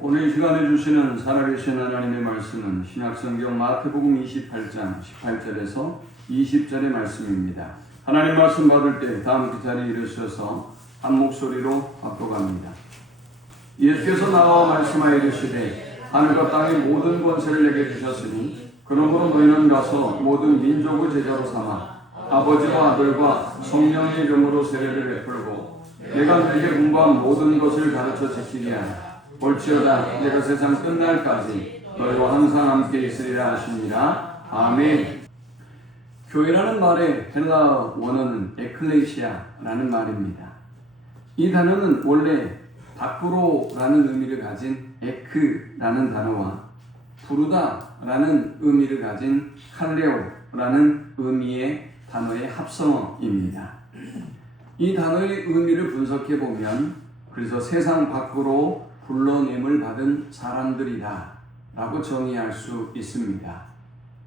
오늘 이 시간에 주시는 살아계신 하나님의 말씀은 신약성경 마태복음 28장 18절에서 20절의 말씀입니다. 하나님 말씀 받을 때 다음 그 자리에 일으셔서 한 목소리로 합독합니다. 예수께서 나와 말씀하여 이르시되 하늘과 땅의 모든 권세를 내게 주셨으니 그러므로 너희는 가서 모든 민족을 제자로 삼아 아버지와 아들과 성령의 이름으로 세례를 베풀고 내가 너희에게 분부한 모든 것을 가르쳐 지키게 하라. 볼지어다 내가 세상 끝날까지 너희와 항상 함께 있으리라 하시니라. 아멘. 교회라는 말의 헬라 원어는 에클레시아라는 말입니다. 이 단어는 원래 밖으로라는 의미를 가진 에크라는 단어와 부르다라는 의미를 가진 칼레오라는 의미의 단어의 합성어입니다. 이 단어의 의미를 분석해 보면 그래서 세상 밖으로 불러냄을 받은 사람들이다 라고 정의할 수 있습니다.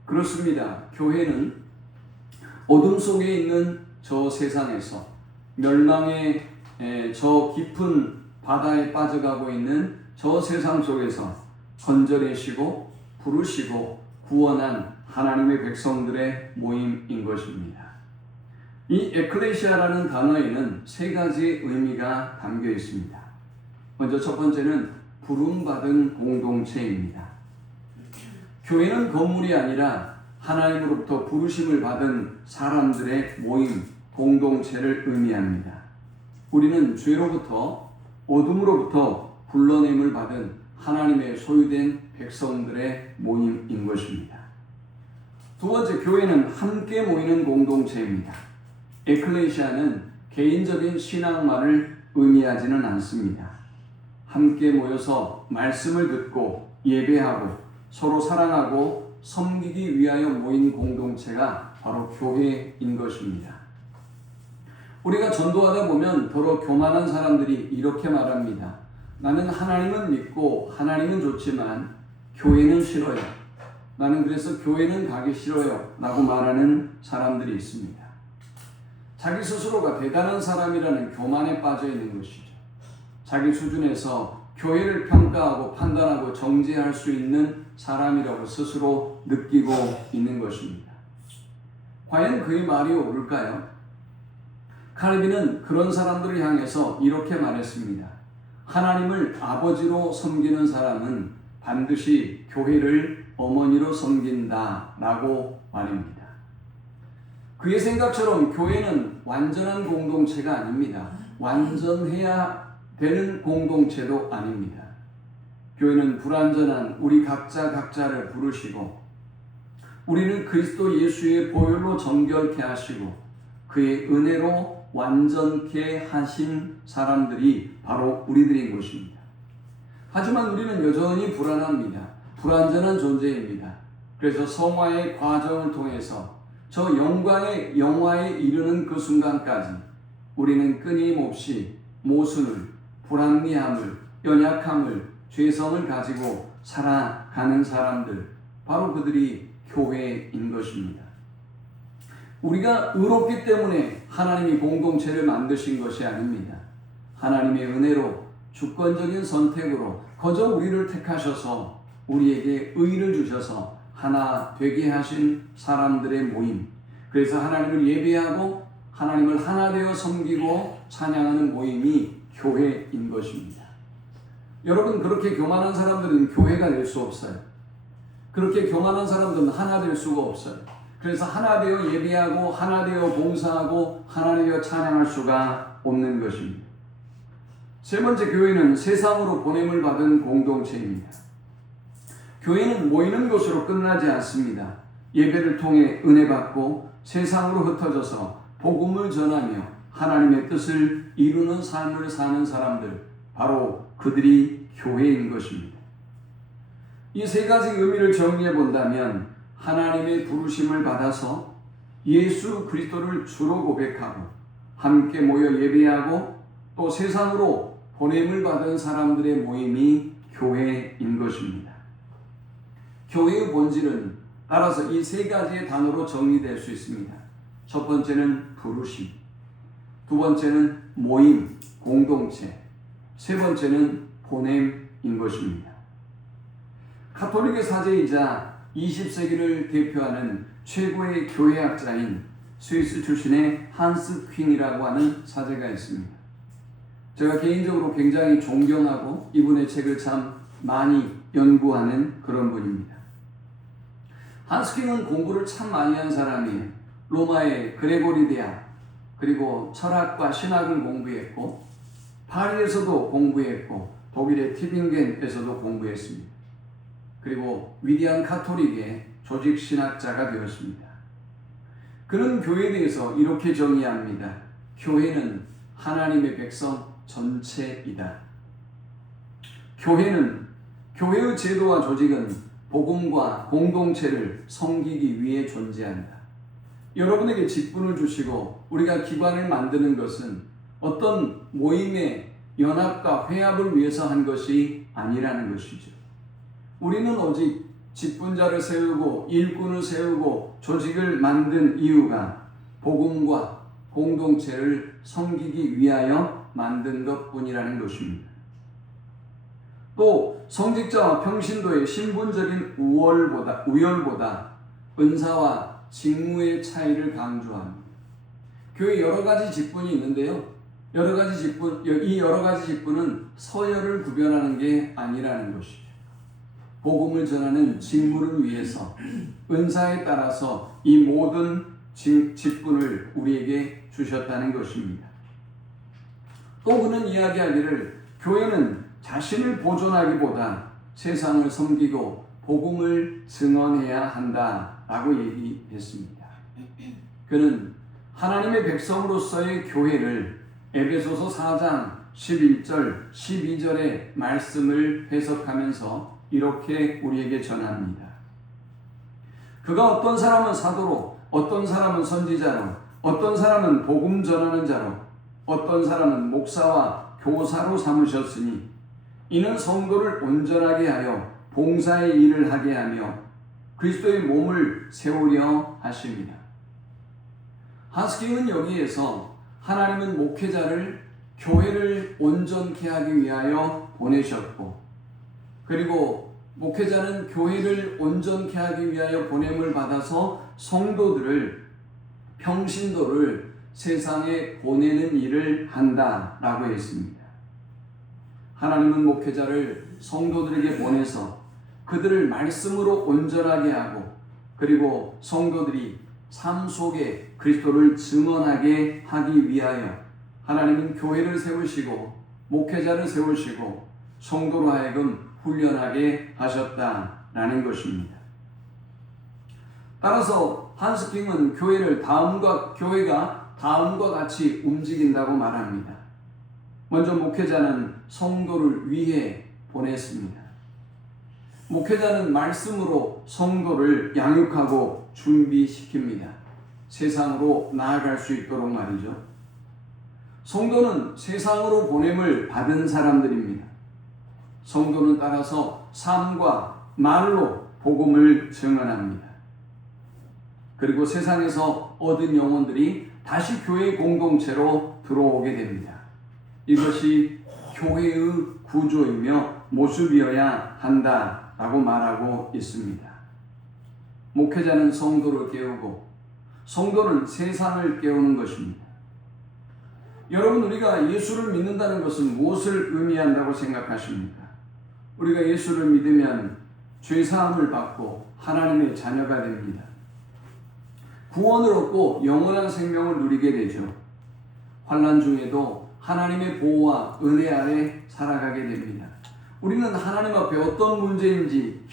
그렇습니다. 교회는 어둠 속에 있는 저 세상에서 멸망의 저 깊은 바다에 빠져가고 있는 저 세상 속에서 건져내시고 부르시고 구원한 하나님의 백성들의 모임인 것입니다. 이 에클레시아라는 단어에는 세 가지 의미가 담겨 있습니다. 먼저 첫 번째는 부름받은 공동체입니다. 교회는 건물이 아니라 하나님으로부터 부르심을 받은 사람들의 모임, 공동체를 의미합니다. 우리는 죄로부터 어둠으로부터 불러냄을 받은 하나님의 소유된 백성들의 모임인 것입니다. 두 번째, 교회는 함께 모이는 공동체입니다. 에클레시아는 개인적인 신앙만을 의미하지는 않습니다. 함께 모여서 말씀을 듣고 예배하고 서로 사랑하고 섬기기 위하여 모인 공동체가 바로 교회인 것입니다. 우리가 전도하다 보면 더러 교만한 사람들이 이렇게 말합니다. 나는 하나님은 믿고 하나님은 좋지만 교회는 싫어요. 나는 그래서 교회는 가기 싫어요 라고 말하는 사람들이 있습니다. 자기 스스로가 대단한 사람이라는 교만에 빠져 있는 것이죠. 자기 수준에서 교회를 평가하고 판단하고 정죄할 수 있는 사람이라고 스스로 느끼고 있는 것입니다. 과연 그의 말이 옳을까요? 칼빈은 그런 사람들을 향해서 이렇게 말했습니다. 하나님을 아버지로 섬기는 사람은 반드시 교회를 어머니로 섬긴다 라고 말입니다. 그의 생각처럼 교회는 완전한 공동체가 아닙니다. 완전해야 되는 공동체도 아닙니다. 교회는 불완전한 우리 각자를 부르시고 우리는 그리스도 예수의 보혈로 정결케 하시고 그의 은혜로 완전케 하신 사람들이 바로 우리들인 것입니다. 하지만 우리는 여전히 불안합니다. 불완전한 존재입니다. 그래서 성화의 과정을 통해서 저 영화에 이르는 그 순간까지 우리는 끊임없이 모순을, 불합리함을, 연약함을, 죄성을 가지고 살아가는 사람들, 바로 그들이 교회인 것입니다. 우리가 의롭기 때문에 하나님이 공동체를 만드신 것이 아닙니다. 하나님의 은혜로 주권적인 선택으로 거저 우리를 택하셔서 우리에게 의를 주셔서 하나 되게 하신 사람들의 모임. 그래서 하나님을 예배하고 하나님을 하나 되어 섬기고 찬양하는 모임이 교회인 것입니다. 여러분, 그렇게 교만한 사람들은 교회가 될 수 없어요. 그렇게 교만한 사람들은 하나 될 수가 없어요. 그래서 하나 되어 예배하고 하나 되어 봉사하고 하나 되어 찬양할 수가 없는 것입니다. 세 번째, 교회는 세상으로 보냄을 받은 공동체입니다. 교회는 모이는 것으로 끝나지 않습니다. 예배를 통해 은혜 받고 세상으로 흩어져서 복음을 전하며 하나님의 뜻을 이루는 삶을 사는 사람들, 바로 그들이 교회인 것입니다. 이 세 가지 의미를 정리해 본다면 하나님의 부르심을 받아서 예수 그리스도를 주로 고백하고 함께 모여 예배하고 또 세상으로 보냄을 받은 사람들의 모임이 교회인 것입니다. 교회의 본질은 따라서 이 세 가지의 단어로 정리될 수 있습니다. 첫 번째는 부르심, 두 번째는 모임, 공동체, 세 번째는 보냄, 교회인 것입니다. 가톨릭의 사제이자 20세기를 대표하는 최고의 교회학자인 스위스 출신의 한스 퀸이라고 하는 사제가 있습니다. 제가 개인적으로 굉장히 존경하고 이분의 책을 참 많이 연구하는 그런 분입니다. 한스 퀸은 공부를 참 많이 한 사람이에요. 로마의 그레고리 대학, 그리고 철학과 신학을 공부했고, 파리에서도 공부했고, 독일의 티빙겐에서도 공부했습니다. 그리고 위대한 가톨릭의 조직신학자가 되었습니다. 그는 교회에 대해서 이렇게 정의합니다. 교회는 하나님의 백성 전체이다. 교회의 제도와 조직은 복음과 공동체를 섬기기 위해 존재한다. 여러분에게 직분을 주시고 우리가 기관을 만드는 것은 어떤 모임의 연합과 회합을 위해서 한 것이 아니라는 것이죠. 우리는 오직 직분자를 세우고 일꾼을 세우고 조직을 만든 이유가 복음과 공동체를 섬기기 위하여 만든 것뿐이라는 것입니다. 또 성직자와 평신도의 신분적인 우열보다 은사와 직무의 차이를 강조합니다. 교회 여러 가지 직분이 있는데요. 이 여러 가지 직분은 서열을 구별하는 게 아니라는 것이죠. 복음을 전하는 직무를 위해서 은사에 따라서 이 모든 직분을 우리에게 주셨다는 것입니다. 또 그는 이야기하기를 교회는 자신을 보존하기보다 세상을 섬기고 복음을 증언해야 한다라고 얘기했습니다. 그는 하나님의 백성으로서의 교회를 에베소서 4장 11절, 12절의 말씀을 해석하면서 이렇게 우리에게 전합니다. 그가 어떤 사람은 사도로, 어떤 사람은 선지자로, 어떤 사람은 복음 전하는 자로, 어떤 사람은 목사와 교사로 삼으셨으니 이는 성도를 온전하게 하여 봉사의 일을 하게 하며 그리스도의 몸을 세우려 하십니다. 한스킹은 여기에서 하나님은 목회자를 교회를 온전케 하기 위하여 보내셨고, 그리고 목회자는 교회를 온전케 하기 위하여 보냄을 받아서 성도들을, 평신도를 세상에 보내는 일을 한다라고 했습니다. 하나님은 목회자를 성도들에게 보내서 그들을 말씀으로 온전하게 하고, 그리고 성도들이 삶 속에 그리스도를 증언하게 하기 위하여 하나님은 교회를 세우시고 목회자를 세우시고 성도로 하여금 훈련하게 하셨다라는 것입니다. 따라서 한스킹은 교회가 다음과 같이 움직인다고 말합니다. 먼저 목회자는 성도를 위해 보냈습니다. 목회자는 말씀으로 성도를 양육하고 준비시킵니다. 세상으로 나아갈 수 있도록 말이죠. 성도는 세상으로 보냄을 받은 사람들입니다. 성도는 따라서 삶과 말로 복음을 증언합니다. 그리고 세상에서 얻은 영혼들이 다시 교회 공동체로 들어오게 됩니다. 이것이 교회의 구조이며 모습이어야 한다라고 말하고 있습니다. 목회자는 성도를 깨우고 성도는 세상을 깨우는 것입니다. 여러분, 우리가 예수를 믿는다는 것은 무엇을 의미한다고 생각하십니까? 우리가 예수를 믿으면 죄사함을 받고 하나님의 자녀가 됩니다. 구원을 얻고 영원한 생명을 누리게 되죠. 환난 중에도 하나님의 보호와 은혜 아래 살아가게 됩니다. 우리는 하나님 앞에 어떤 문제든지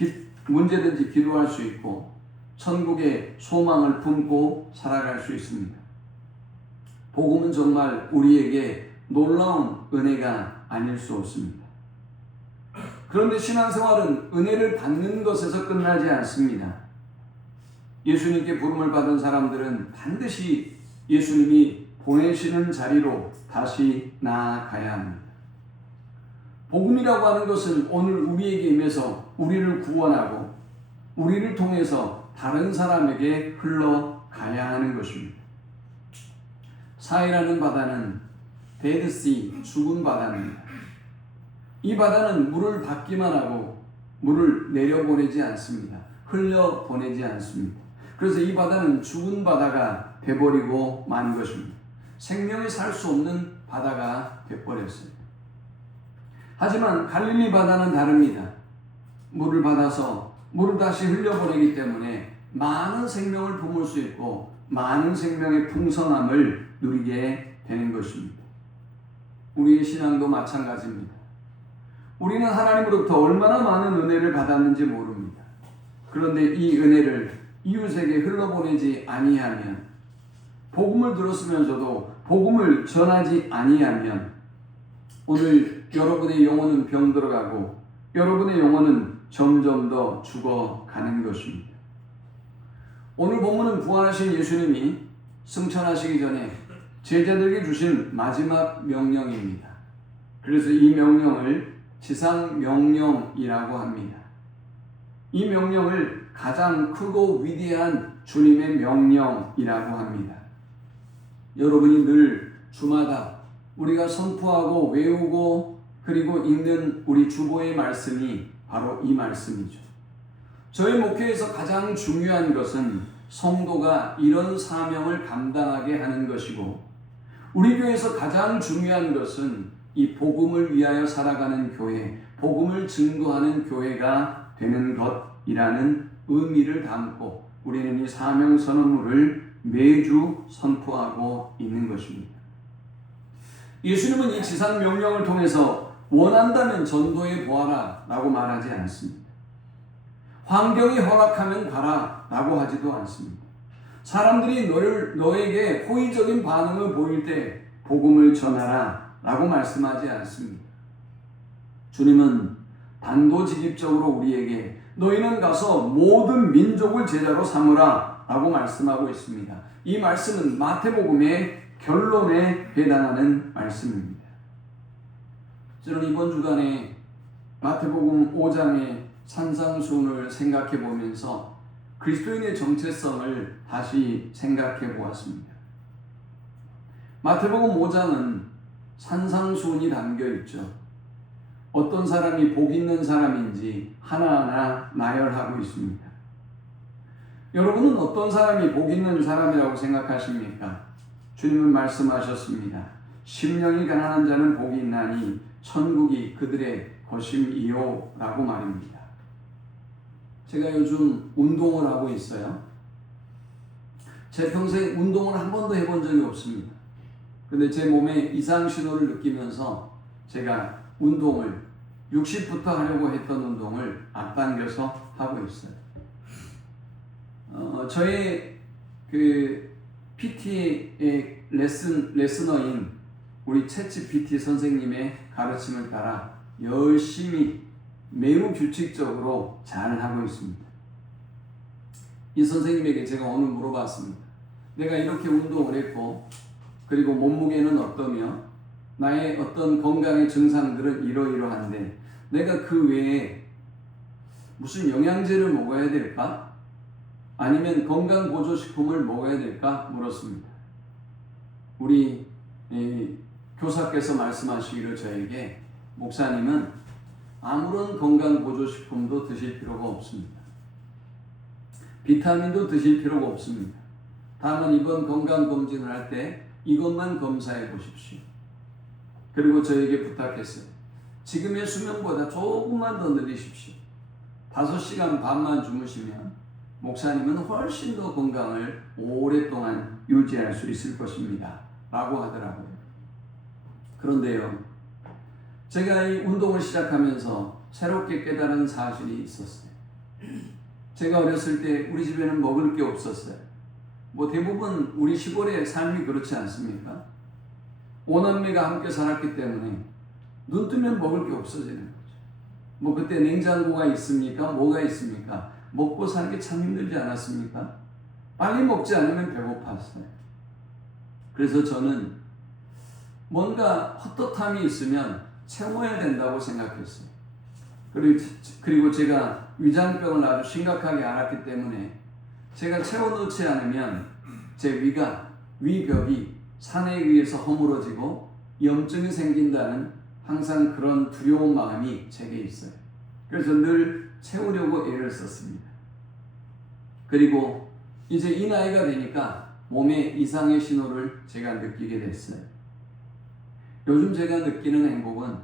기도할 수 있고 천국의 소망을 품고 살아갈 수 있습니다. 복음은 정말 우리에게 놀라운 은혜가 아닐 수 없습니다. 그런데 신앙생활은 은혜를 받는 것에서 끝나지 않습니다. 예수님께 부름을 받은 사람들은 반드시 예수님이 보내시는 자리로 다시 나아가야 합니다. 복음이라고 하는 것은 오늘 우리에게 임해서 우리를 구원하고 우리를 통해서 다른 사람에게 흘러가야 하는 것입니다. 사해라는 바다는 데드씨, 죽은 바다입니다. 이 바다는 물을 받기만 하고 물을 내려보내지 않습니다. 흘려보내지 않습니다. 그래서 이 바다는 죽은 바다가 돼버리고 만 것입니다. 생명이 살 수 없는 바다가 돼버렸어요. 하지만 갈릴리 바다는 다릅니다. 물을 받아서 물을 다시 흘려보내기 때문에 많은 생명을 품을 수 있고 많은 생명의 풍성함을 누리게 되는 것입니다. 우리의 신앙도 마찬가지입니다. 우리는 하나님으로부터 얼마나 많은 은혜를 받았는지 모릅니다. 그런데 이 은혜를 이웃에게 흘러보내지 아니하면, 복음을 들었으면서도 복음을 전하지 아니하면 오늘 여러분의 영혼은 병들어가고 여러분의 영혼은 점점 더 죽어가는 것입니다. 오늘 본문은 부활하신 예수님이 승천하시기 전에 제자들에게 주신 마지막 명령입니다. 그래서 이 명령을 지상명령이라고 합니다. 이 명령을 가장 크고 위대한 주님의 명령이라고 합니다. 여러분이 늘 주마다 우리가 선포하고 외우고 그리고 읽는 우리 주보의 말씀이 바로 이 말씀이죠. 저희 목회에서 가장 중요한 것은 성도가 이런 사명을 감당하게 하는 것이고, 우리 교회에서 가장 중요한 것은 이 복음을 위하여 살아가는 교회, 복음을 증거하는 교회가 되는 것이라는 의미를 담고 우리는 이 사명 선언물을 매주 선포하고 있는 것입니다. 예수님은 이 지상 명령을 통해서 원한다면 전도해 보아라 라고 말하지 않습니다. 환경이 허락하면 가라 라고 하지도 않습니다. 사람들이 너에게 호의적인 반응을 보일 때 복음을 전하라 라고 말씀하지 않습니다. 주님은 단도직입적으로 우리에게 너희는 가서 모든 민족을 제자로 삼으라 라고 말씀하고 있습니다. 이 말씀은 마태복음의 결론에 해당하는 말씀입니다. 저는 이번 주간에 마태복음 5장의 산상수훈을 생각해 보면서 그리스도인의 정체성을 다시 생각해 보았습니다. 마태복음 5장은 산상수훈이 담겨 있죠. 어떤 사람이 복 있는 사람인지 하나하나 나열하고 있습니다. 여러분은 어떤 사람이 복 있는 사람이라고 생각하십니까? 주님은 말씀하셨습니다. 심령이 가난한 자는 복이 있나니 천국이 그들의 것임이요 라고 말입니다. 제가 요즘 운동을 하고 있어요. 제 평생 운동을 한 번도 해본 적이 없습니다. 근데 제 몸에 이상 신호를 느끼면서 제가 운동을 60부터 하려고 했던 운동을 앞당겨서 하고 있어요. 저의 그 PT의 레슨너인 우리 채치 PT 선생님의 가르침을 따라 열심히 매우 규칙적으로 잘 하고 있습니다. 이 선생님에게 제가 오늘 물어봤습니다. 내가 이렇게 운동을 했고 그리고 몸무게는 어떠며 나의 어떤 건강의 증상들은 이러이러한데 내가 그 외에 무슨 영양제를 먹어야 될까? 아니면 건강보조식품을 먹어야 될까? 물었습니다. 우리 교사께서 말씀하시기를 저에게 목사님은 아무런 건강보조식품도 드실 필요가 없습니다. 비타민도 드실 필요가 없습니다. 다만 이번 건강검진을 할 때 이것만 검사해 보십시오. 그리고 저에게 부탁했어요. 지금의 수면보다 조금만 더 늘리십시오. 5시간 반만 주무시면 목사님은 훨씬 더 건강을 오랫동안 유지할 수 있을 것입니다. 라고 하더라고요. 그런데요, 제가 이 운동을 시작하면서 새롭게 깨달은 사실이 있었어요. 제가 어렸을 때 우리 집에는 먹을 게 없었어요. 뭐 대부분 우리 시골의 삶이 그렇지 않습니까? 5남매가 함께 살았기 때문에 눈 뜨면 먹을 게 없어지는 거죠. 뭐 그때 냉장고가 있습니까? 뭐가 있습니까? 먹고 사는 게 참 힘들지 않았습니까? 빨리 먹지 않으면 배고팠어요. 그래서 저는 뭔가 헛헛함이 있으면 채워야 된다고 생각했어요. 그리고 제가 위장병을 아주 심각하게 앓았기 때문에 제가 채워넣지 않으면 제 위벽이 산에 의해서 허물어지고 염증이 생긴다는 항상 그런 두려운 마음이 제게 있어요. 그래서 늘 채우려고 애를 썼습니다. 그리고 이제 이 나이가 되니까 몸에 이상의 신호를 제가 느끼게 됐어요. 요즘 제가 느끼는 행복은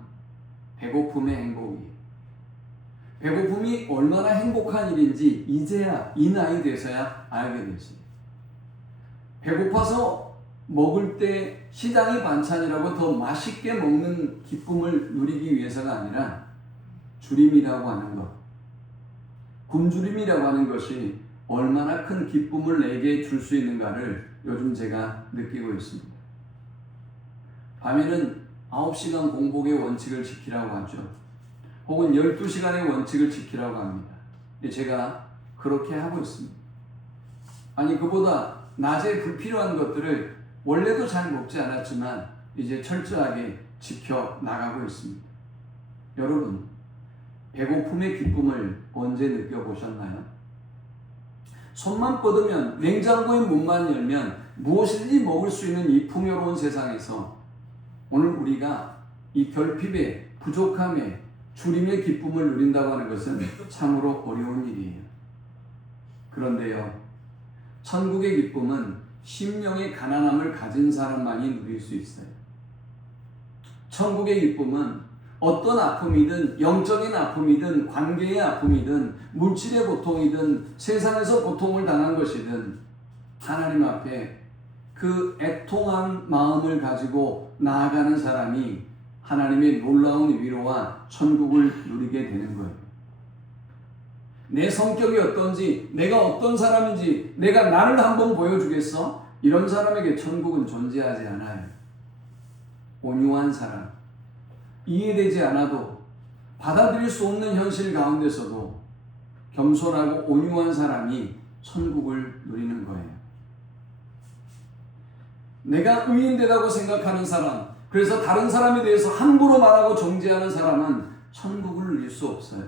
배고픔의 행복이에요. 배고픔이 얼마나 행복한 일인지 이제야 이 나이 돼서야 알게 됐어요. 배고파서 먹을 때 시장의 반찬이라고 더 맛있게 먹는 기쁨을 누리기 위해서가 아니라 주림이라고 하는 것, 굶주림이라고 하는 것이 얼마나 큰 기쁨을 내게 줄 수 있는가를 요즘 제가 느끼고 있습니다. 밤에는 9시간 공복의 원칙을 지키라고 하죠. 혹은 12시간의 원칙을 지키라고 합니다. 제가 그렇게 하고 있습니다. 아니, 그보다 낮에 불필요한 것들을 원래도 잘 먹지 않았지만 이제 철저하게 지켜 나가고 있습니다. 여러분, 배고픔의 기쁨을 언제 느껴보셨나요? 손만 뻗으면, 냉장고의 문만 열면 무엇이든지 먹을 수 있는 이 풍요로운 세상에서 오늘 우리가 이 결핍의, 부족함의, 주림의 기쁨을 누린다고 하는 것은 참으로 어려운 일이에요. 그런데요, 천국의 기쁨은 심령의 가난함을 가진 사람만이 누릴 수 있어요. 천국의 기쁨은 어떤 아픔이든, 영적인 아픔이든, 관계의 아픔이든, 물질의 고통이든, 세상에서 고통을 당한 것이든 하나님 앞에 그 애통한 마음을 가지고 나아가는 사람이 하나님의 놀라운 위로와 천국을 누리게 되는 거예요. 내 성격이 어떤지, 내가 어떤 사람인지 내가 나를 한번 보여주겠어? 이런 사람에게 천국은 존재하지 않아요. 온유한 사람, 이해되지 않아도 받아들일 수 없는 현실 가운데서도 겸손하고 온유한 사람이 천국을 누리는 거예요. 내가 의인되다고 생각하는 사람, 그래서 다른 사람에 대해서 함부로 말하고 정죄하는 사람은 천국을 누릴 수 없어요.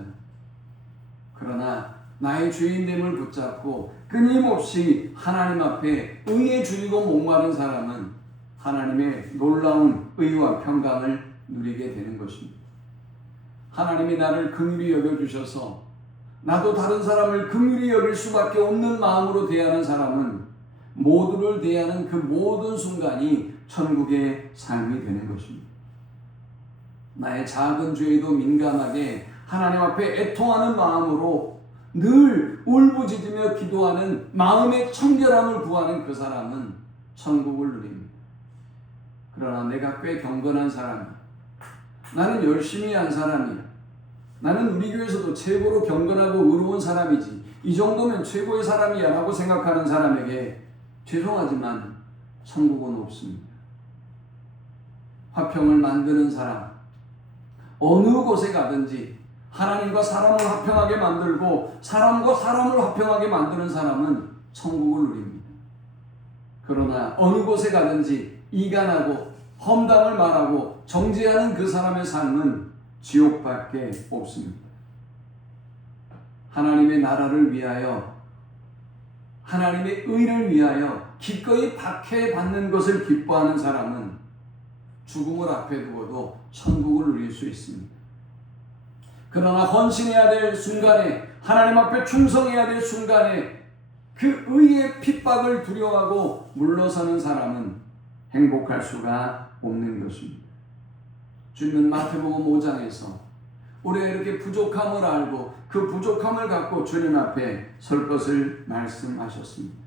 그러나 나의 죄인됨을 붙잡고 끊임없이 하나님 앞에 의에 줄이고 목마른 사람은 하나님의 놀라운 의와 평강을 누리게 되는 것입니다. 하나님이 나를 긍휼히 여겨주셔서 나도 다른 사람을 긍휼히 여길 수밖에 없는 마음으로 대하는 사람은 모두를 대하는 그 모든 순간이 천국의 삶이 되는 것입니다. 나의 작은 죄에도 민감하게 하나님 앞에 애통하는 마음으로 늘 울부짖으며 기도하는 마음의 청결함을 구하는 그 사람은 천국을 누립니다. 그러나 내가 꽤 경건한 사람이야, 나는 열심히 한 사람이야, 나는 우리 교회에서도 최고로 경건하고 의로운 사람이지, 이 정도면 최고의 사람이야 라고 생각하는 사람에게 죄송하지만 천국은 없습니다. 화평을 만드는 사람, 어느 곳에 가든지 하나님과 사람을 화평하게 만들고 사람과 사람을 화평하게 만드는 사람은 천국을 누립니다. 그러나 어느 곳에 가든지 이간하고 험담을 말하고 정죄하는 그 사람의 삶은 지옥밖에 없습니다. 하나님의 나라를 위하여, 하나님의 의를 위하여 기꺼이 박해받는 것을 기뻐하는 사람은 죽음을 앞에 두고도 천국을 누릴 수 있습니다. 그러나 헌신해야 될 순간에, 하나님 앞에 충성해야 될 순간에 그 의의 핍박을 두려워하고 물러서는 사람은 행복할 수가 없는 것입니다. 주님은 마태복음 5장에서 우리가 이렇게 부족함을 알고 그 부족함을 갖고 주님 앞에 설 것을 말씀하셨습니다.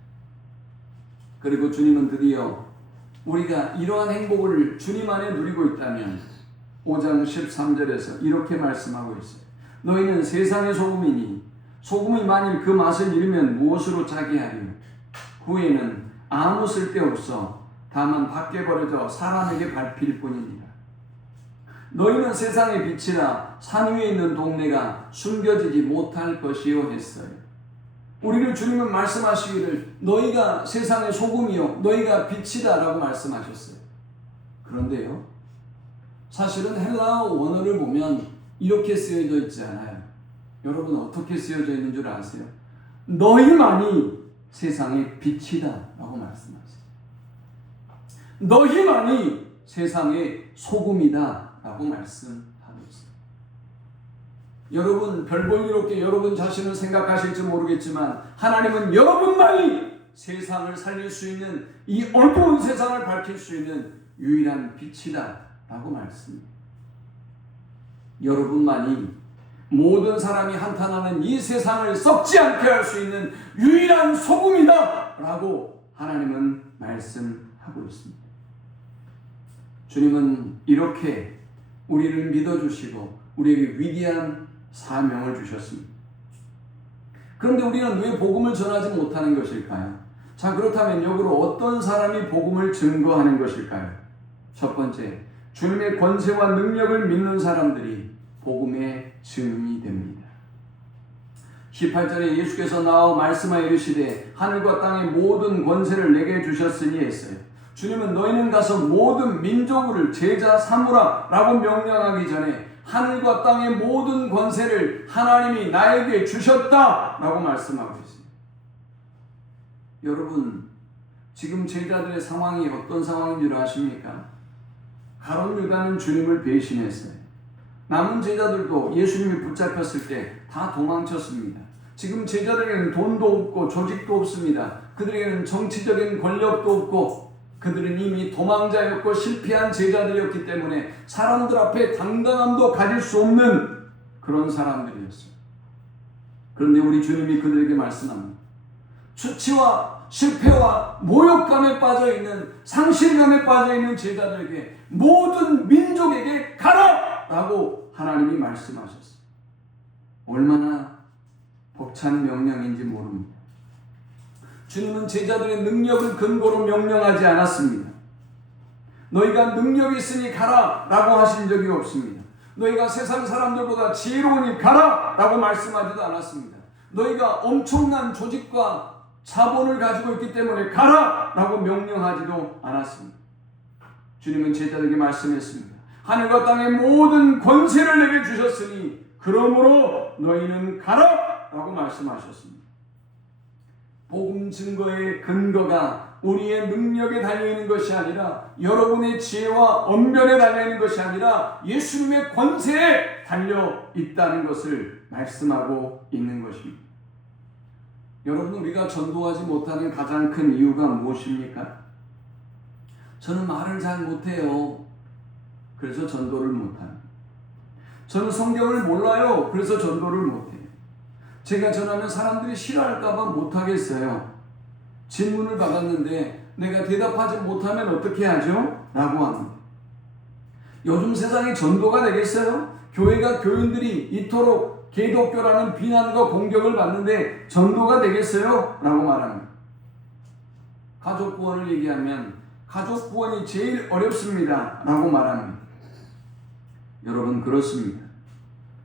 그리고 주님은 드디어 우리가 이러한 행복을 주님 안에 누리고 있다면 5장 13절에서 이렇게 말씀하고 있어요. 너희는 세상의 소금이니 소금이 만일 그 맛을 잃으면 무엇으로 짜게 하리요? 후에는 아무 쓸데없어 다만 밖에 버려져 사람에게 밟힐 뿐이니라. 너희는 세상의 빛이라 산 위에 있는 동네가 숨겨지지 못할 것이요 했어요. 우리를 주님은 말씀하시기를 너희가 세상의 소금이요 너희가 빛이다 라고 말씀하셨어요. 그런데요, 사실은 헬라어 원어를 보면 이렇게 쓰여져 있지 않아요. 여러분 어떻게 쓰여져 있는 줄 아세요? 너희만이 세상의 빛이다 라고 말씀하세요. 너희만이 세상의 소금이다 라고 말씀하고 있습니다. 여러분 별 볼 일 없게 여러분 자신을 생각하실지 모르겠지만 하나님은 여러분만이 세상을 살릴 수 있는, 이 어두운 세상을 밝힐 수 있는 유일한 빛이다 라고 말씀합니다. 여러분만이 모든 사람이 한탄하는 이 세상을 썩지 않게 할 수 있는 유일한 소금이다 라고 하나님은 말씀하고 있습니다. 주님은 이렇게 우리를 믿어주시고 우리에게 위대한 사명을 주셨습니다. 그런데 우리는 왜 복음을 전하지 못하는 것일까요? 자, 그렇다면 역으로 어떤 사람이 복음을 증거하는 것일까요? 첫 번째, 주님의 권세와 능력을 믿는 사람들이 복음의 증인이 됩니다. 18절에 예수께서 나와 말씀하여 이르시되 하늘과 땅의 모든 권세를 내게 주셨으니 했어요. 주님은 너희는 가서 모든 민족을 제자 삼으라 라고 명령하기 전에 하늘과 땅의 모든 권세를 하나님이 나에게 주셨다 라고 말씀하고 있습니다. 여러분, 지금 제자들의 상황이 어떤 상황인 줄 아십니까? 가룟 유다는 주님을 배신했어요. 남은 제자들도 예수님이 붙잡혔을 때 다 도망쳤습니다. 지금 제자들에게는 돈도 없고 조직도 없습니다. 그들에게는 정치적인 권력도 없고 그들은 이미 도망자였고 실패한 제자들이었기 때문에 사람들 앞에 당당함도 가질 수 없는 그런 사람들이었어요. 그런데 우리 주님이 그들에게 말씀합니다. 수치와 실패와 모욕감에 빠져있는, 상실감에 빠져있는 제자들에게 모든 민족에게 가라! 라고 하나님이 말씀하셨어요. 얼마나 벅찬 명령인지 모릅니다. 주님은 제자들의 능력을 근거로 명령하지 않았습니다. 너희가 능력이 있으니 가라 라고 하신 적이 없습니다. 너희가 세상 사람들보다 지혜로우니 가라 라고 말씀하지도 않았습니다. 너희가 엄청난 조직과 자본을 가지고 있기 때문에 가라 라고 명령하지도 않았습니다. 주님은 제자들에게 말씀했습니다. 하늘과 땅의 모든 권세를 내게 주셨으니 그러므로 너희는 가라 라고 말씀하셨습니다. 복음 증거의 근거가 우리의 능력에 달려있는 것이 아니라 여러분의 지혜와 언변에 달려있는 것이 아니라 예수님의 권세에 달려있다는 것을 말씀하고 있는 것입니다. 여러분, 우리가 전도하지 못하는 가장 큰 이유가 무엇입니까? 저는 말을 잘 못해요. 그래서 전도를 못합니다. 저는 성경을 몰라요. 그래서 전도를 못해요. 제가 전하면 사람들이 싫어할까봐 못하겠어요. 질문을 받았는데 내가 대답하지 못하면 어떻게 하죠? 라고 합니다. 요즘 세상에 전도가 되겠어요? 교회가 교인들이 이토록 개독교라는 비난과 공격을 받는데 전도가 되겠어요? 라고 말합니다. 가족 구원을 얘기하면 가족 구원이 제일 어렵습니다. 라고 말합니다. 여러분, 그렇습니다.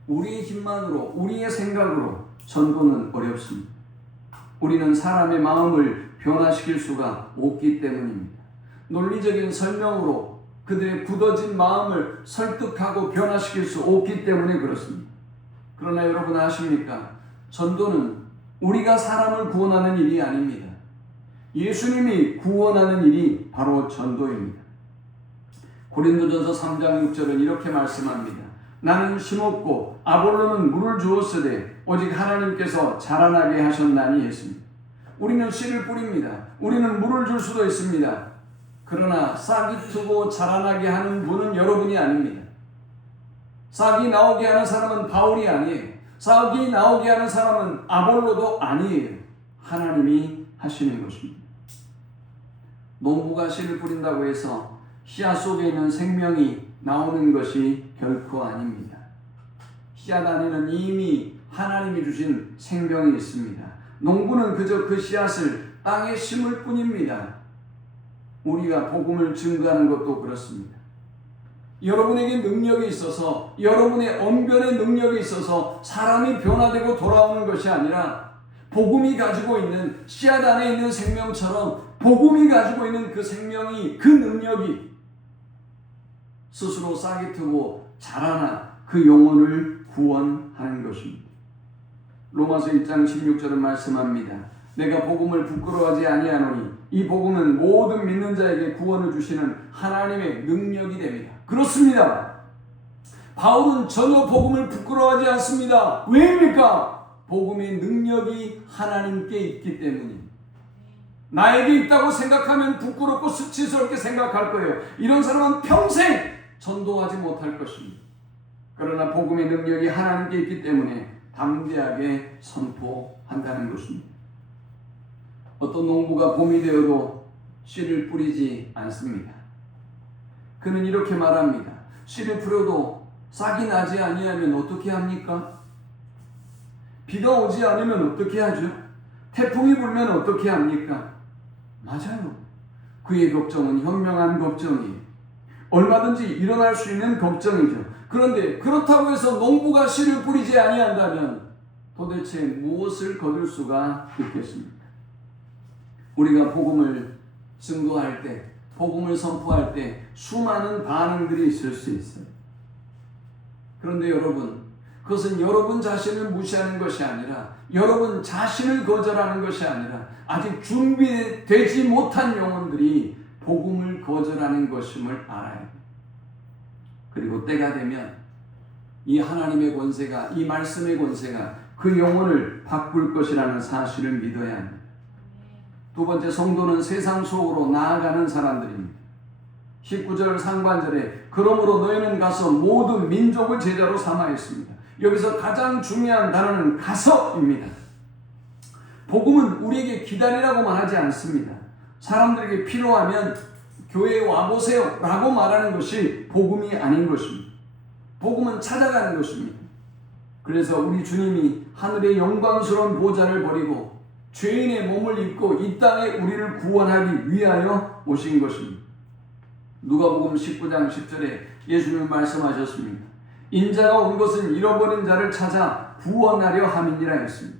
우리의 힘만으로, 우리의 생각으로 전도는 어렵습니다. 우리는 사람의 마음을 변화시킬 수가 없기 때문입니다. 논리적인 설명으로 그들의 굳어진 마음을 설득하고 변화시킬 수 없기 때문에 그렇습니다. 그러나 여러분 아십니까? 전도는 우리가 사람을 구원하는 일이 아닙니다. 예수님이 구원하는 일이 바로 전도입니다. 고린도전서 3장 6절은 이렇게 말씀합니다. 나는 심었고 아볼로는 물을 주었으되 오직 하나님께서 자라나게 하셨나니 했습니다. 우리는 씨를 뿌립니다. 우리는 물을 줄 수도 있습니다. 그러나 싹이 트고 자라나게 하는 분은 여러분이 아닙니다. 싹이 나오게 하는 사람은 바울이 아니에요. 싹이 나오게 하는 사람은 아볼로도 아니에요. 하나님이 하시는 것입니다. 농부가 씨를 뿌린다고 해서 씨앗 속에 있는 생명이 나오는 것이 결코 아닙니다. 씨앗 안에는 이미 하나님이 주신 생명이 있습니다. 농부는 그저 그 씨앗을 땅에 심을 뿐입니다. 우리가 복음을 증거하는 것도 그렇습니다. 여러분에게 능력이 있어서, 여러분의 언변의 능력이 있어서 사람이 변화되고 돌아오는 것이 아니라 복음이 가지고 있는 씨앗 안에 있는 생명처럼 복음이 가지고 있는 그 생명이, 그 능력이 스스로 싹이 트고 자라나 그 영혼을 구원하는 것입니다. 로마서 1장 16절은 말씀합니다. 내가 복음을 부끄러워하지 아니하노니 이 복음은 모든 믿는 자에게 구원을 주시는 하나님의 능력이 됩니다. 그렇습니다. 바울은 전혀 복음을 부끄러워하지 않습니다. 왜입니까? 복음의 능력이 하나님께 있기 때문입니다. 나에게 있다고 생각하면 부끄럽고 수치스럽게 생각할 거예요. 이런 사람은 평생 전도하지 못할 것입니다. 그러나 복음의 능력이 하나님께 있기 때문에 담대하게 선포한다는 것입니다. 어떤 농부가 봄이 되어도 씨를 뿌리지 않습니다. 그는 이렇게 말합니다. 씨를 뿌려도 싹이 나지 아니하면 어떻게 합니까? 비가 오지 않으면 어떻게 하죠? 태풍이 불면 어떻게 합니까? 맞아요. 그의 걱정은 현명한 걱정이에요. 얼마든지 일어날 수 있는 걱정이죠. 그런데 그렇다고 해서 농부가 씨를 뿌리지 아니한다면 도대체 무엇을 거둘 수가 있겠습니까? 우리가 복음을 증거할 때, 복음을 선포할 때 수많은 반응들이 있을 수 있어요. 그런데 여러분, 그것은 여러분 자신을 무시하는 것이 아니라 여러분 자신을 거절하는 것이 아니라 아직 준비되지 못한 영혼들이 복음을 거절하는 것임을 알아야 돼요. 그리고 때가 되면 이 하나님의 권세가, 이 말씀의 권세가 그 영혼을 바꿀 것이라는 사실을 믿어야 합니다. 두 번째, 성도는 세상 속으로 나아가는 사람들입니다. 19절 상반절에 그러므로 너희는 가서 모든 민족을 제자로 삼아 있습니다. 여기서 가장 중요한 단어는 가서입니다. 복음은 우리에게 기다리라고만 하지 않습니다. 사람들에게 필요하면 교회에 와보세요 라고 말하는 것이 복음이 아닌 것입니다. 복음은 찾아가는 것입니다. 그래서 우리 주님이 하늘의 영광스러운 보좌를 버리고 죄인의 몸을 입고 이 땅에 우리를 구원하기 위하여 오신 것입니다. 누가복음 19장 10절에 예수님은 말씀하셨습니다. 인자가 온 것은 잃어버린 자를 찾아 구원하려 함이니라 했습니다.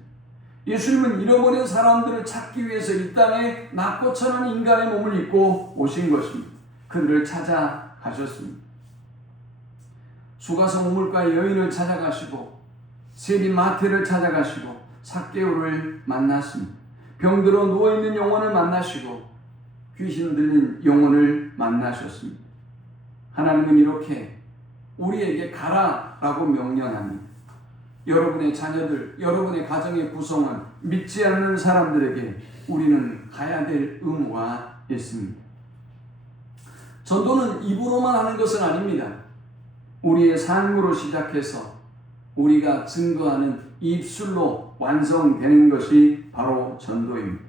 예수님은 잃어버린 사람들을 찾기 위해서 이 땅에 낮고 천한 인간의 몸을 입고 오신 것입니다. 그들을 찾아가셨습니다. 수가성 우물가의 여인을 찾아가시고 세리 마태를 찾아가시고 삭개오를 만났습니다. 병들어 누워있는 영혼을 만나시고 귀신 들린 영혼을 만나셨습니다. 하나님은 이렇게 우리에게 가라라고 명령합니다. 여러분의 자녀들, 여러분의 가정의 구성원, 믿지 않는 사람들에게 우리는 가야 될 의무가 있습니다. 전도는 입으로만 하는 것은 아닙니다. 우리의 삶으로 시작해서 우리가 증거하는 입술로 완성되는 것이 바로 전도입니다.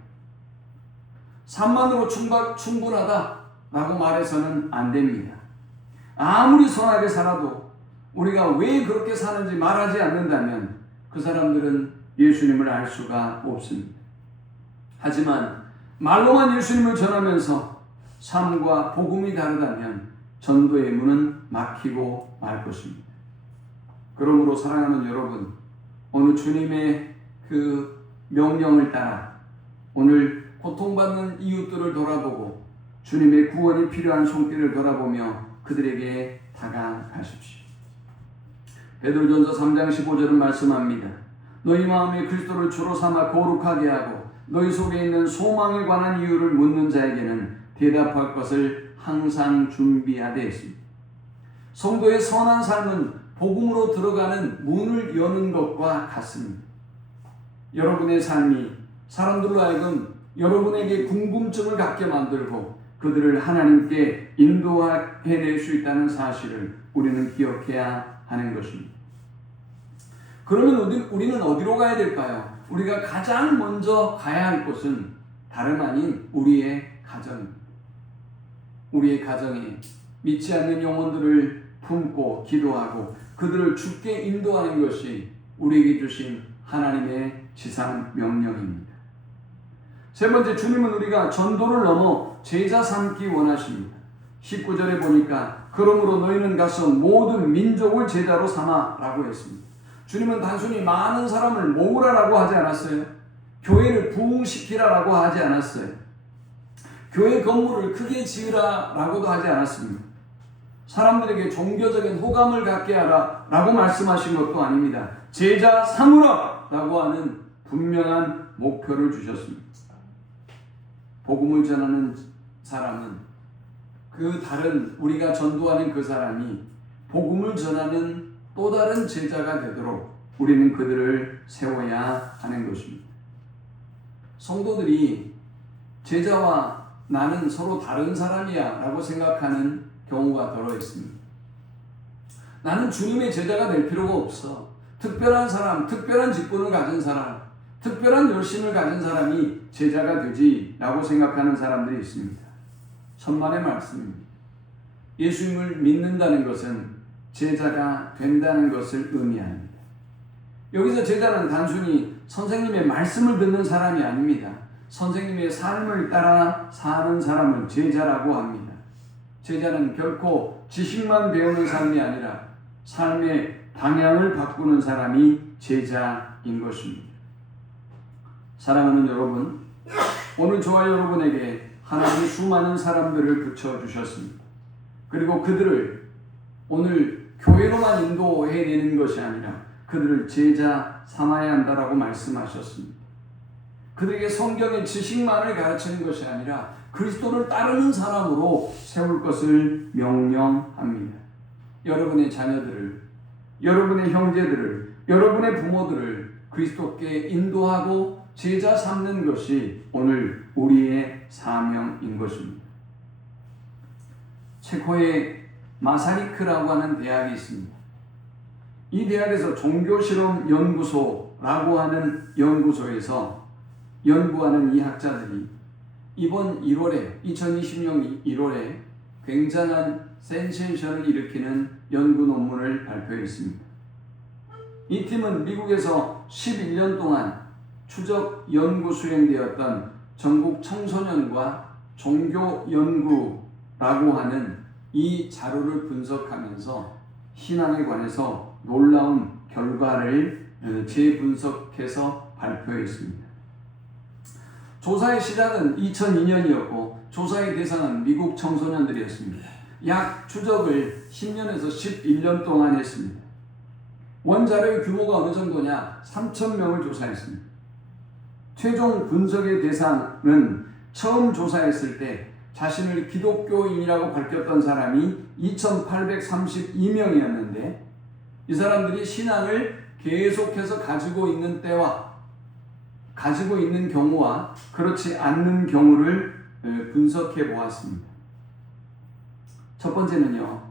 삶만으로 충분하다라고 말해서는 안 됩니다. 아무리 선하게 살아도 우리가 왜 그렇게 사는지 말하지 않는다면 그 사람들은 예수님을 알 수가 없습니다. 하지만 말로만 예수님을 전하면서 삶과 복음이 다르다면 전도의 문은 막히고 말 것입니다. 그러므로 사랑하는 여러분, 오늘 주님의 그 명령을 따라 오늘 고통받는 이웃들을 돌아보고 주님의 구원이 필요한 손길을 돌아보며 그들에게 다가가십시오. 베드로전서 3장 15절은 말씀합니다. 너희 마음에 그리스도를 주로 삼아 거룩하게 하고 너희 속에 있는 소망에 관한 이유를 묻는 자에게는 대답할 것을 항상 준비하되 했습니다. 성도의 선한 삶은 복음으로 들어가는 문을 여는 것과 같습니다. 여러분의 삶이 사람들로 하여금 여러분에게 궁금증을 갖게 만들고 그들을 하나님께 인도해낼 수 있다는 사실을 우리는 기억해야 하는 것입니다. 그러면 우리는 어디로 가야 될까요? 우리가 가장 먼저 가야 할 곳은 다름 아닌 우리의 가정입니다. 우리의 가정에 믿지 않는 영혼들을 품고 기도하고 그들을 주께 인도하는 것이 우리에게 주신 하나님의 지상 명령입니다. 세 번째, 주님은 우리가 전도를 넘어 제자 삼기 원하십니다. 19절에 보니까 그러므로 너희는 가서 모든 민족을 제자로 삼아 라고 했습니다. 주님은 단순히 많은 사람을 모으라라고 하지 않았어요. 교회를 부흥시키라라고 하지 않았어요. 교회 건물을 크게 지으라라고도 하지 않았습니다. 사람들에게 종교적인 호감을 갖게 하라 라고 말씀하신 것도 아닙니다. 제자 삼으라 라고 하는 분명한 목표를 주셨습니다. 복음을 전하는 사람은 그 다른 우리가 전도하는 그 사람이 복음을 전하는 또 다른 제자가 되도록 우리는 그들을 세워야 하는 것입니다. 성도들이 제자와 나는 서로 다른 사람이야 라고 생각하는 경우가 더러 있습니다. 나는 주님의 제자가 될 필요가 없어. 특별한 사람, 특별한 직분을 가진 사람, 특별한 열심을 가진 사람이 제자가 되지 라고 생각하는 사람들이 있습니다. 천만의 말씀입니다. 예수님을 믿는다는 것은 제자가 된다는 것을 의미합니다. 여기서 제자는 단순히 선생님의 말씀을 듣는 사람이 아닙니다. 선생님의 삶을 따라 사는 사람을 제자라고 합니다. 제자는 결코 지식만 배우는 삶이 아니라 삶의 방향을 바꾸는 사람이 제자인 것입니다. 사랑하는 여러분, 오늘 저와 여러분에게 하나님이 수많은 사람들을 붙여주셨습니다. 그리고 그들을 오늘 교회로만 인도해내는 것이 아니라 그들을 제자 삼아야 한다라고 말씀하셨습니다. 그들에게 성경의 지식만을 가르치는 것이 아니라 그리스도를 따르는 사람으로 세울 것을 명령합니다. 여러분의 자녀들을, 여러분의 형제들을, 여러분의 부모들을 그리스도께 인도하고 제자 삼는 것이 오늘 우리의 사명인 것입니다. 체코에 마사리크라고 하는 대학이 있습니다. 이 대학에서 종교실험연구소라고 하는 연구소에서 연구하는 이 학자들이 이번 1월에 2020년 1월에 굉장한 센세이션을 일으키는 연구 논문을 발표했습니다. 이 팀은 미국에서 11년 동안 추적 연구 수행되었던 전국 청소년과 종교 연구라고 하는 이 자료를 분석하면서 신앙에 관해서 놀라운 결과를 재분석해서 발표했습니다. 조사의 시작은 2002년이었고 조사의 대상은 미국 청소년들이었습니다. 약 추적을 10년에서 11년 동안 했습니다. 원자료의 규모가 어느 정도냐? 3,000명을 조사했습니다. 최종 분석의 대상은 처음 조사했을 때 자신을 기독교인이라고 밝혔던 사람이 2,832명이었는데 이 사람들이 신앙을 계속해서 가지고 있는 때와 가지고 있는 경우와 그렇지 않는 경우를 분석해 보았습니다. 첫 번째는요,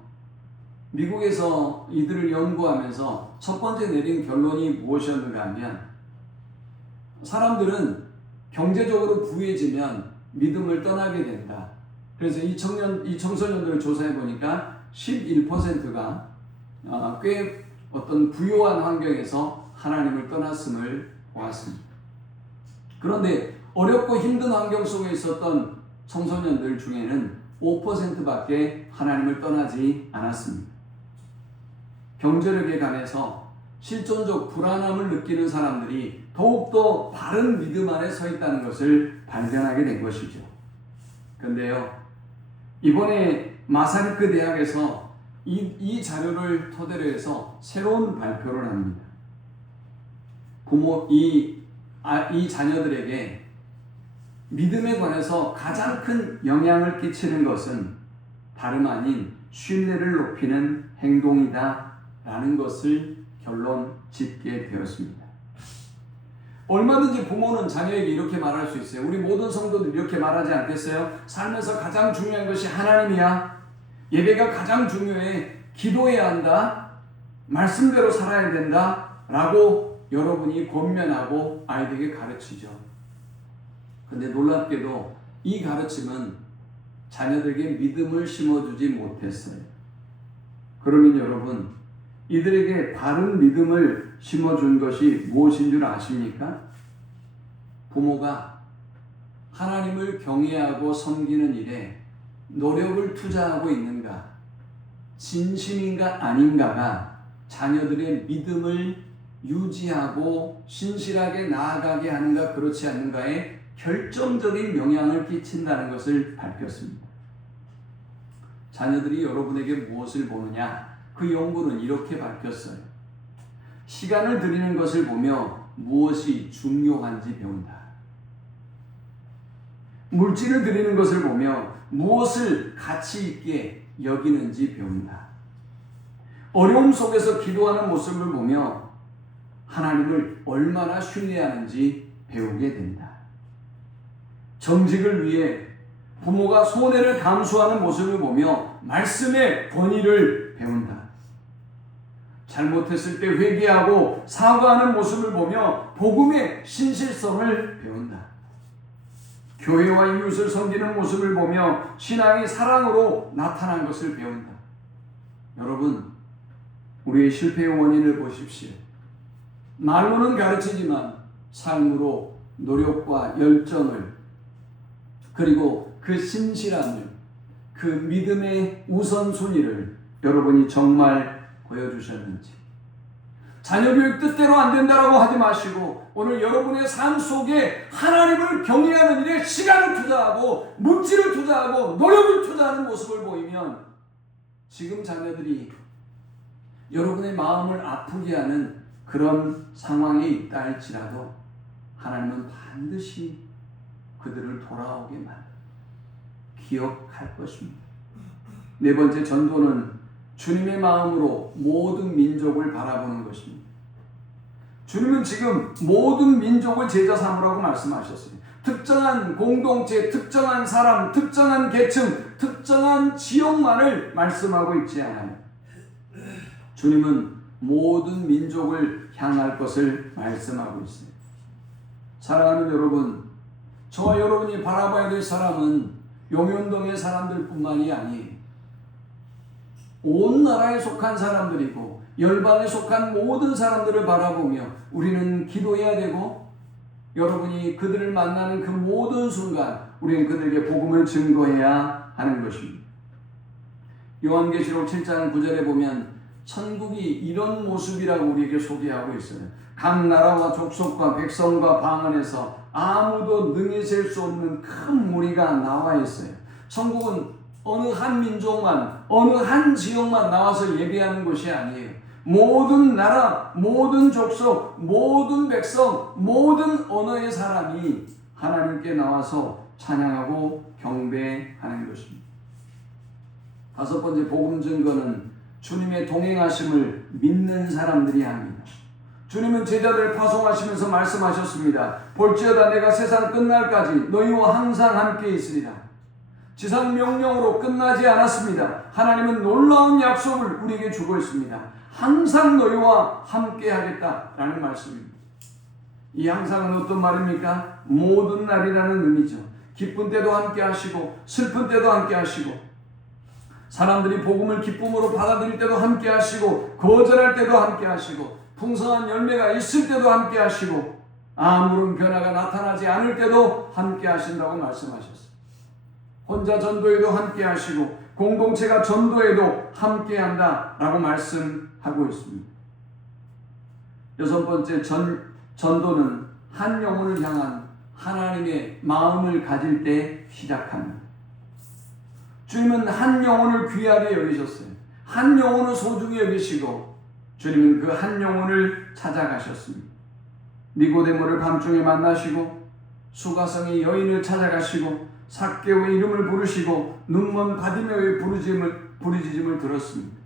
미국에서 이들을 연구하면서 첫 번째 내린 결론이 무엇이었는가 하면 사람들은 경제적으로 부유해지면 믿음을 떠나게 된다. 그래서 이 청소년들을 조사해 보니까 11%가 꽤 어떤 부유한 환경에서 하나님을 떠났음을 보았습니다. 그런데 어렵고 힘든 환경 속에 있었던 청소년들 중에는 5%밖에 하나님을 떠나지 않았습니다. 경제력에 관해서 실존적 불안함을 느끼는 사람들이 더욱더 바른 믿음 안에 서 있다는 것을 발견하게 된 것이죠. 그런데요, 이번에 마사리크 대학에서 이 자료를 토대로 해서 새로운 발표를 합니다. 이 자녀들에게 믿음에 관해서 가장 큰 영향을 끼치는 것은 다름 아닌 신뢰를 높이는 행동이다 라는 것을 결론 짓게 되었습니다. 얼마든지 부모는 자녀에게 이렇게 말할 수 있어요. 우리 모든 성도들 이렇게 말하지 않겠어요? 삶에서 가장 중요한 것이 하나님이야. 예배가 가장 중요해. 기도해야 한다. 말씀대로 살아야 된다. 라고 여러분이 권면하고 아이들에게 가르치죠. 근데 놀랍게도 이 가르침은 자녀들에게 믿음을 심어주지 못했어요. 그러면 여러분, 이들에게 바른 믿음을 심어준 것이 무엇인 줄 아십니까? 부모가 하나님을 경외하고 섬기는 일에 노력을 투자하고 있는가, 진심인가 아닌가가 자녀들의 믿음을 유지하고 신실하게 나아가게 하는가 그렇지 않는가에 결정적인 영향을 끼친다는 것을 밝혔습니다. 자녀들이 여러분에게 무엇을 보느냐? 그 연구는 이렇게 밝혔어요. 시간을 들이는 것을 보며 무엇이 중요한지 배운다. 물질을 들이는 것을 보며 무엇을 가치 있게 여기는지 배운다. 어려움 속에서 기도하는 모습을 보며 하나님을 얼마나 신뢰하는지 배우게 된다. 정직을 위해 부모가 손해를 감수하는 모습을 보며 말씀의 권위를 배운다. 잘못했을 때 회개하고 사과하는 모습을 보며 복음의 신실성을 배운다. 교회와 이웃을 섬기는 모습을 보며 신앙이 사랑으로 나타난 것을 배운다. 여러분, 우리의 실패의 원인을 보십시오. 말로는 가르치지만 삶으로 노력과 열정을, 그리고 그 신실함을, 그 믿음의 우선순위를 여러분이 정말 보여주셨는지. 자녀교육 뜻대로 안 된다라고 하지 마시고 오늘 여러분의 삶 속에 하나님을 경외하는 일에 시간을 투자하고 물질을 투자하고 노력을 투자하는 모습을 보이면 지금 자녀들이 여러분의 마음을 아프게 하는 그런 상황에 있다 할지라도 하나님은 반드시 그들을 돌아오게 기억할 것입니다. 네 번째, 전도는 주님의 마음으로 모든 민족을 바라보는 것입니다. 주님은 지금 모든 민족을 제자 삼으라고 말씀하셨어요. 특정한 공동체, 특정한 사람, 특정한 계층, 특정한 지역만을 말씀하고 있지 않아요. 주님은 모든 민족을 향할 것을 말씀하고 있어요. 사랑하는 여러분, 저와 여러분이 바라봐야 될 사람은 용현동의 사람들뿐만이 아니에요. 온 나라에 속한 사람들이고 열방에 속한 모든 사람들을 바라보며 우리는 기도해야 되고, 여러분이 그들을 만나는 그 모든 순간 우리는 그들에게 복음을 증거해야 하는 것입니다. 요한계시록 7장 9절에 보면 천국이 이런 모습이라고 우리에게 소개하고 있어요. 각 나라와 족속과 백성과 방언에서 아무도 능히 셀 수 없는 큰 무리가 나와 있어요. 천국은 어느 한 민족만, 어느 한 지역만 나와서 예배하는 것이 아니에요. 모든 나라, 모든 족속, 모든 백성, 모든 언어의 사람이 하나님께 나와서 찬양하고 경배하는 것입니다. 다섯 번째, 복음 증거는 주님의 동행하심을 믿는 사람들이 합니다. 주님은 제자들을 파송하시면서 말씀하셨습니다. 볼지어다 내가 세상 끝날까지 너희와 항상 함께 있으리라. 지상 명령으로 끝나지 않았습니다. 하나님은 놀라운 약속을 우리에게 주고 있습니다. 항상 너희와 함께 하겠다라는 말씀입니다. 이 항상은 어떤 말입니까? 모든 날이라는 의미죠. 기쁜 때도 함께 하시고 슬픈 때도 함께 하시고 사람들이 복음을 기쁨으로 받아들일 때도 함께 하시고 거절할 때도 함께 하시고 풍성한 열매가 있을 때도 함께 하시고 아무런 변화가 나타나지 않을 때도 함께 하신다고 말씀하셨어요. 혼자 전도에도 함께 하시고 공동체가 전도에도 함께 한다라고 말씀하고 있습니다. 여섯 번째, 전도는 한 영혼을 향한 하나님의 마음을 가질 때 시작합니다. 주님은 한 영혼을 귀하게 여기셨어요. 한 영혼을 소중히 여기시고 주님은 그 한 영혼을 찾아가셨습니다. 니고데모를 밤중에 만나시고 수가성의 여인을 찾아가시고 삭개오의 이름을 부르시고 눈먼 바디메오의 부르짖음을 들었습니다.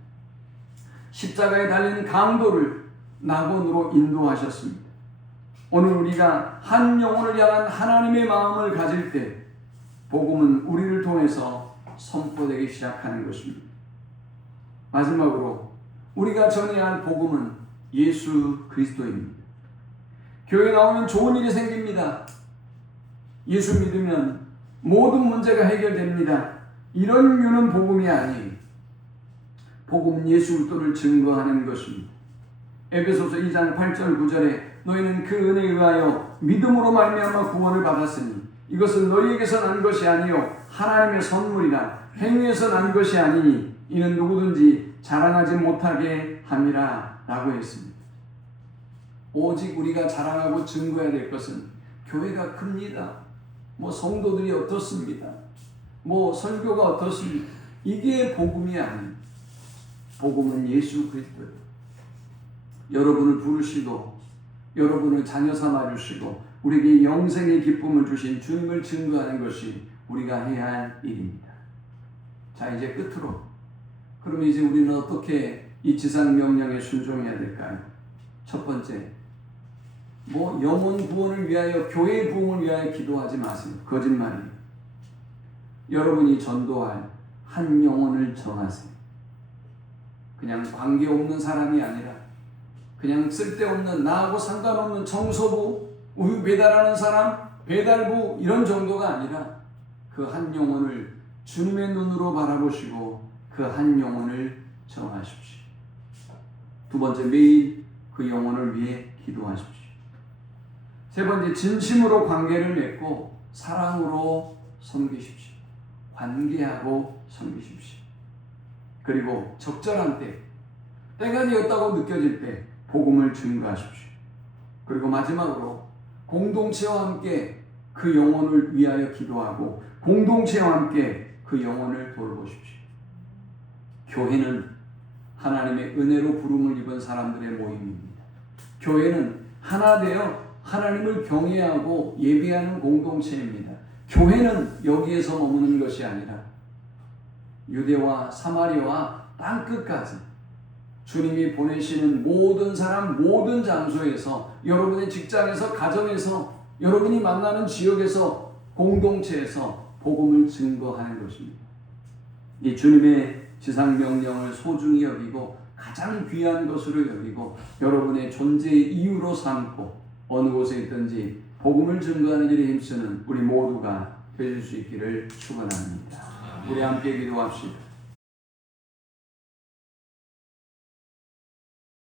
십자가에 달린 강도를 낙원으로 인도하셨습니다. 오늘 우리가 한 영혼을 향한 하나님의 마음을 가질 때 복음은 우리를 통해서 선포되기 시작하는 것입니다. 마지막으로 우리가 전해야 할 복음은 예수 그리스도입니다. 교회 나오면 좋은 일이 생깁니다. 예수 믿으면 모든 문제가 해결됩니다. 이런 류는 복음이 아니에요. 복음은 예수 그리스도를 증거하는 것입니다. 에베소서 2장 8절 9절에 너희는 그 은혜에 의하여 믿음으로 말미암아 구원을 받았으니 이것은 너희에게서 난 것이 아니요 하나님의 선물이라. 행위에서 난 것이 아니니 이는 누구든지 자랑하지 못하게 함이라 라고 했습니다. 오직 우리가 자랑하고 증거해야 될 것은 교회가 큽니다. 성도들이 어떻습니다. 설교가 어떻습니다. 이게 복음이 아닙니다. 복음은 예수 그리스도예요. 여러분을 부르시고 여러분을 자녀 삼아 주시고 우리에게 영생의 기쁨을 주신 주님을 증거하는 것이 우리가 해야 할 일입니다. 자, 이제 끝으로 그럼 이제 우리는 어떻게 이 지상 명령에 순종해야 될까요? 첫 번째, 영혼 구원을 위하여, 교회 부흥을 위하여 기도하지 마세요. 거짓말이에요. 여러분이 전도할 한 영혼을 정하세요. 그냥 관계없는 사람이 아니라 그냥 쓸데없는, 나하고 상관없는 청소부, 우유 배달하는 사람, 배달부 이런 정도가 아니라 그 한 영혼을 주님의 눈으로 바라보시고 그 한 영혼을 정하십시오. 두 번째, 매일 그 영혼을 위해 기도하십시오. 세 번째, 진심으로 관계를 맺고 사랑으로 섬기십시오. 관계하고 섬기십시오. 그리고 적절한 때가 되었다고 느껴질 때 복음을 증거하십시오. 그리고 마지막으로 공동체와 함께 그 영혼을 위하여 기도하고 공동체와 함께 그 영혼을 돌보십시오. 교회는 하나님의 은혜로 부름을 입은 사람들의 모임입니다. 교회는 하나 되어 하나님을 경외하고 예배하는 공동체입니다. 교회는 여기에서 머무는 것이 아니라 유대와 사마리아와 땅끝까지 주님이 보내시는 모든 사람, 모든 장소에서, 여러분의 직장에서, 가정에서, 여러분이 만나는 지역에서, 공동체에서 복음을 증거하는 것입니다. 이 주님의 지상명령을 소중히 여기고 가장 귀한 것으로 여기고 여러분의 존재의 이유로 삼고 어느 곳에 있든지 복음을 증거하는 일에 힘쓰는 우리 모두가 되실 수 있기를 축원합니다. 우리 함께 기도합시다.